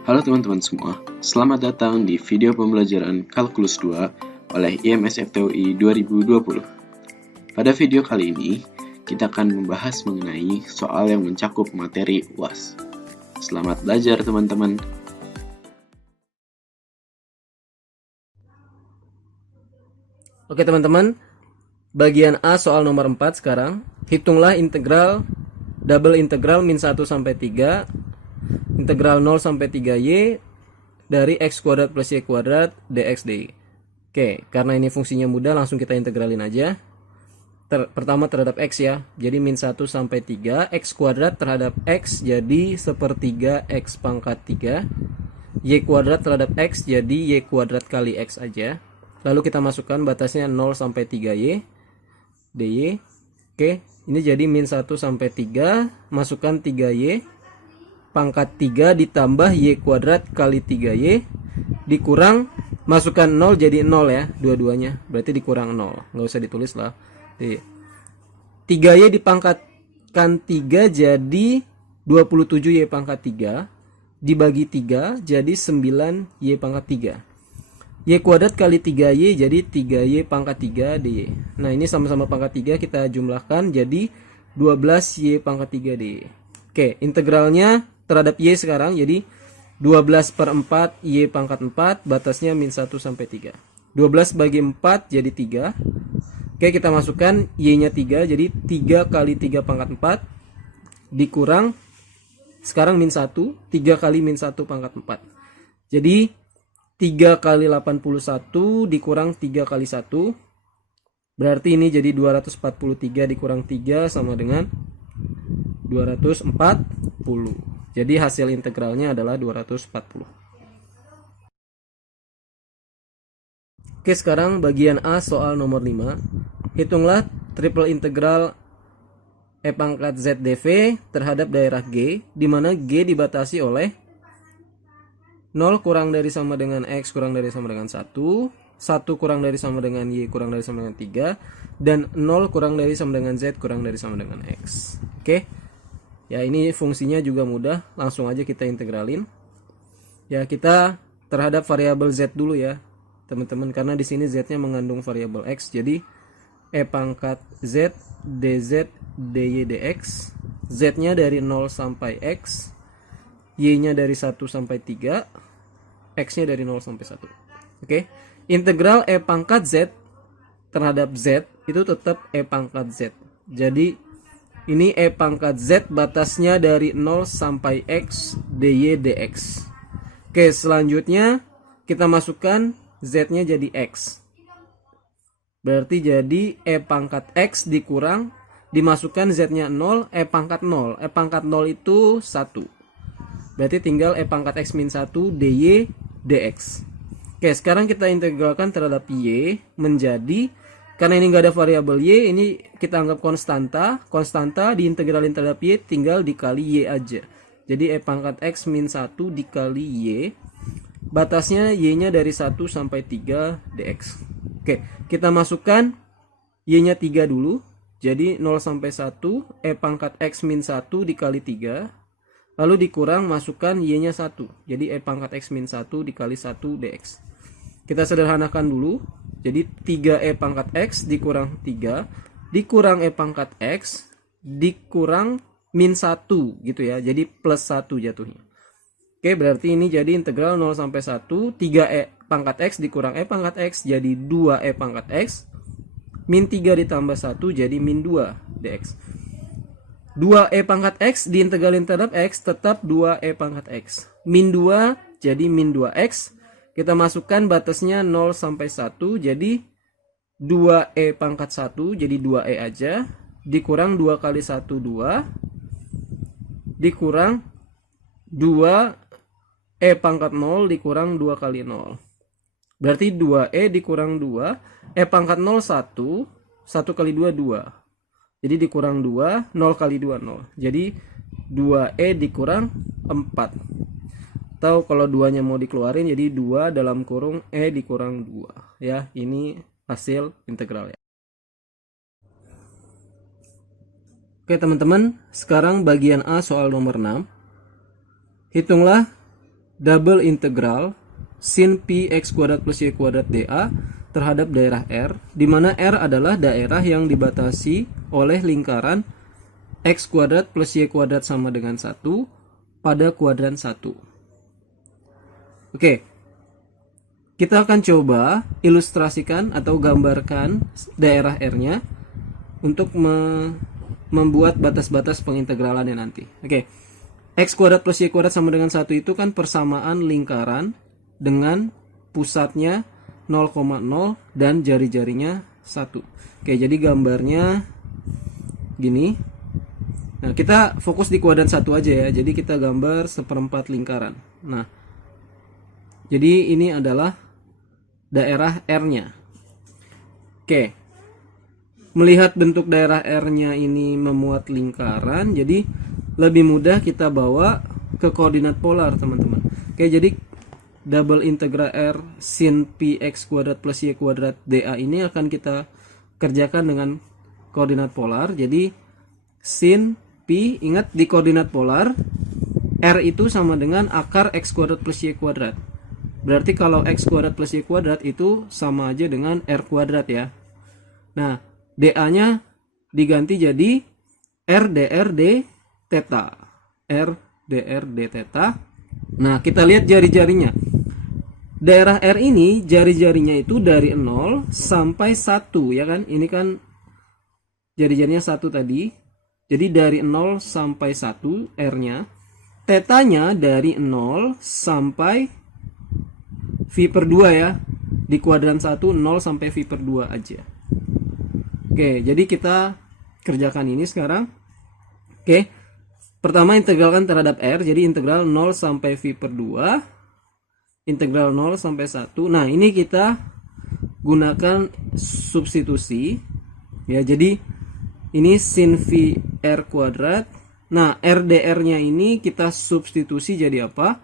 Halo teman-teman semua, selamat datang di video pembelajaran Kalkulus 2 oleh IMS FTUI 2020. Pada video kali ini, kita akan membahas mengenai soal yang mencakup materi UAS. Selamat belajar teman-teman. Oke teman-teman, bagian A soal nomor 4 sekarang. Hitunglah integral double integral min 1 sampai 3, integral 0 sampai 3y dari x kuadrat plus y kuadrat dx dy. Oke, karena ini fungsinya mudah, langsung kita integralin aja. Pertama terhadap x ya, jadi min 1 sampai 3, x kuadrat terhadap x jadi sepertiga x pangkat 3, y kuadrat terhadap x jadi y kuadrat kali x aja. Lalu kita masukkan batasnya 0 sampai 3y dy. Oke, ini jadi min 1 sampai 3, masukkan 3y pangkat 3 ditambah y kuadrat kali 3y dikurang, masukkan 0 jadi 0 ya, dua-duanya berarti dikurang 0, nggak usah ditulis lah. 3y dipangkatkan 3 jadi 27y pangkat 3 dibagi 3 jadi 9y pangkat 3. Y kuadrat kali 3y jadi 3y pangkat 3 dy. Nah ini sama-sama pangkat 3, kita jumlahkan jadi 12y pangkat 3 dy. Oke, integralnya terhadap y sekarang jadi 12 per 4 y pangkat 4, batasnya min 1 sampai 3. 12 bagi 4 jadi 3. Oke, kita masukkan y nya 3, jadi 3 kali 3 pangkat 4 dikurang sekarang min 1, 3 kali min 1 pangkat 4. Jadi 3 kali 81 dikurang 3 kali 1. Berarti ini jadi 243 dikurang 3 sama dengan 240. Jadi hasil integralnya adalah 240. Oke, sekarang bagian A soal nomor 5. Hitunglah triple integral E pangkat Z dV terhadap daerah G, di mana G dibatasi oleh 0 kurang dari sama dengan X kurang dari sama dengan 1, 1 kurang dari sama dengan Y kurang dari sama dengan 3, dan 0 kurang dari sama dengan Z kurang dari sama dengan X. Oke, ya ini fungsinya juga mudah, langsung aja kita integralin. Ya, kita terhadap variabel Z dulu ya teman-teman, karena di sini Z nya mengandung variabel X. Jadi E pangkat Z dz dy dx, Z nya dari 0 sampai X, Y nya dari 1 sampai 3, X nya dari 0 sampai 1. Oke, integral E pangkat Z terhadap Z itu tetap E pangkat Z. Jadi ini E pangkat Z batasnya dari 0 sampai X dy dx. Oke, selanjutnya kita masukkan Z nya jadi X. Berarti jadi E pangkat X dikurang, dimasukkan Z nya 0, E pangkat 0. E pangkat 0 itu 1. Berarti tinggal E pangkat X min 1 dy dx. Oke, sekarang kita integralkan terhadap Y menjadi, karena ini nggak ada variabel Y, ini kita anggap konstanta. Konstanta diintegralin terhadap Y tinggal dikali Y aja. Jadi E pangkat X min 1 dikali Y. Batasnya Y nya dari 1 sampai 3 dx. Oke, kita masukkan Y nya 3 dulu. Jadi 0 sampai 1, E pangkat X min 1 dikali 3. Lalu dikurang, masukkan Y nya 1. Jadi E pangkat X min 1 dikali 1 dx. Kita sederhanakan dulu. Jadi 3E pangkat X dikurang 3. Dikurang E pangkat X. Dikurang min 1 gitu ya. Jadi plus 1 jatuhnya. Oke, berarti ini jadi integral 0 sampai 1. 3E pangkat X dikurang E pangkat X jadi 2E pangkat X. Min 3 ditambah 1 jadi min 2 dx. 2E pangkat X diintegralin terhadap X tetap 2E pangkat X. Min 2 jadi min 2X. Kita masukkan batasnya 0 sampai 1. Jadi 2E pangkat 1 jadi 2E aja. Dikurang 2 kali 1 2. Dikurang 2E pangkat 0 dikurang 2 kali 0. Berarti 2E dikurang 2. E pangkat 0 1. 1 kali 2 2. Jadi dikurang 2, 0 kali 2, 0. Jadi 2E dikurang 4. Atau kalau 2-nya mau dikeluarin, jadi 2 dalam kurung E dikurang 2. Ya, ini hasil integral ya. Oke teman-teman, sekarang bagian A soal nomor 6. Hitunglah double integral sin pi x kuadrat plus y kuadrat dA terhadap daerah R, di mana R adalah daerah yang dibatasi oleh lingkaran x kuadrat plus y kuadrat sama dengan 1 pada kuadran 1. Oke, kita akan coba ilustrasikan atau gambarkan daerah R-nya untuk membuat batas-batas pengintegralannya nanti. Oke, x kuadrat plus y kuadrat sama dengan 1 itu kan persamaan lingkaran dengan pusatnya 0,0 dan jari-jarinya 1. Oke, jadi gambarnya gini. Nah, kita fokus di kuadran 1 aja ya. Jadi kita gambar seperempat lingkaran. Nah, jadi ini adalah daerah R-nya. Oke. Melihat bentuk daerah R-nya ini memuat lingkaran, jadi lebih mudah kita bawa ke koordinat polar, teman-teman. Oke, jadi double integral R sin pi x kuadrat plus y kuadrat dA ini akan kita kerjakan dengan koordinat polar. Jadi sin pi, ingat di koordinat polar R itu sama dengan akar x kuadrat plus y kuadrat. Berarti kalau x kuadrat plus y kuadrat itu sama aja dengan R kuadrat ya. Nah, dA-nya diganti jadi R dr d theta. R dr d theta. Nah, kita lihat jari-jarinya. Daerah R ini jari-jarinya itu dari 0 sampai 1 ya kan. Ini kan jari-jarinya 1 tadi. Jadi dari 0 sampai 1 R-nya. Tetanya dari 0 sampai V per 2 ya. Di kuadran 1 0 sampai V per 2 aja. Oke, jadi kita kerjakan ini sekarang. Oke. Pertama integralkan terhadap R. Jadi integral 0 sampai V per 2. Integral 0 sampai 1. Nah, ini kita gunakan substitusi. Ya, jadi ini sin V R kuadrat. Nah, R dr-nya ini kita substitusi jadi apa?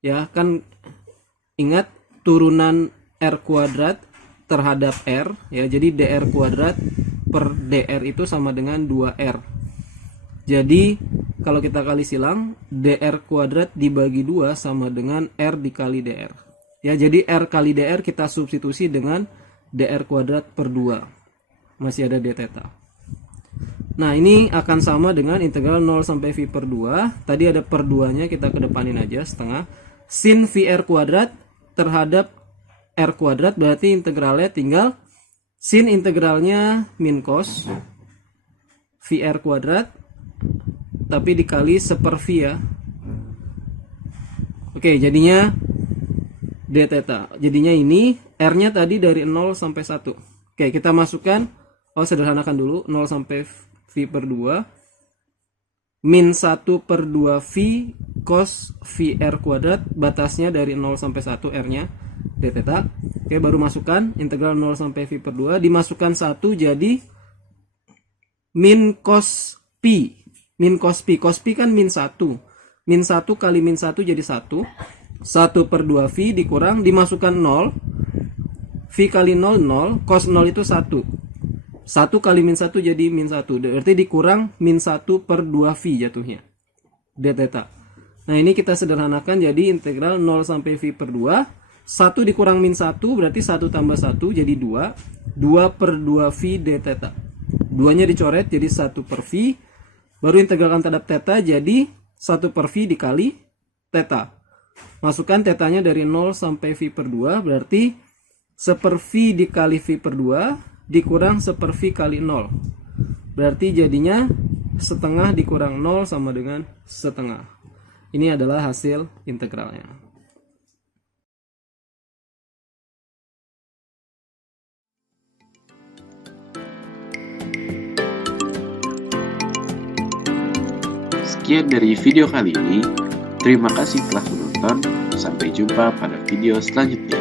Ya, kan ingat turunan R kuadrat terhadap R. Ya, jadi dr kuadrat per dr itu sama dengan 2R. Jadi kalau kita kali silang, dr kuadrat dibagi 2 sama dengan R dikali dr. Ya, jadi R kali dr kita substitusi dengan dr kuadrat per 2. Masih ada d theta. Nah, ini akan sama dengan integral 0 sampai V per 2. Tadi ada per 2-nya, kita kedepanin aja setengah. Sin VR kuadrat terhadap R kuadrat, berarti integralnya tinggal sin integralnya min cos VR kuadrat tapi dikali seper V ya. Oke, jadinya d theta. Jadinya ini R-nya tadi dari 0 sampai 1. Oke, kita masukkan, sederhanakan dulu, 0 sampai V per 2 min 1 per 2 V cos VR kuadrat, batasnya dari 0 sampai 1 R-nya d theta. Oke, baru masukkan integral 0 sampai V per 2, dimasukkan 1 jadi min cos pi. Min cos pi, cos pi kan min 1. Min 1 kali min 1 jadi 1. 1 per 2 V dikurang, dimasukkan 0. V kali 0, 0. Cos 0 itu 1. 1 kali min 1 jadi min 1. Berarti dikurang min 1 per 2 V jatuhnya. D theta. Nah, ini kita sederhanakan jadi integral 0 sampai V per 2. 1 dikurang min 1 berarti 1 tambah 1 jadi 2. 2 per 2 V d theta. 2-nya dicoret jadi 1 per V. Baru integralkan terhadap theta jadi 1 per V dikali theta. Masukkan tetanya dari 0 sampai V per 2 berarti 1 per V dikali V per 2 dikurang 1 per V kali 0. Berarti jadinya setengah dikurang 0 sama dengan setengah. Ini adalah hasil integralnya. Sekian dari video kali ini. Terima kasih telah menonton. Sampai jumpa pada video selanjutnya.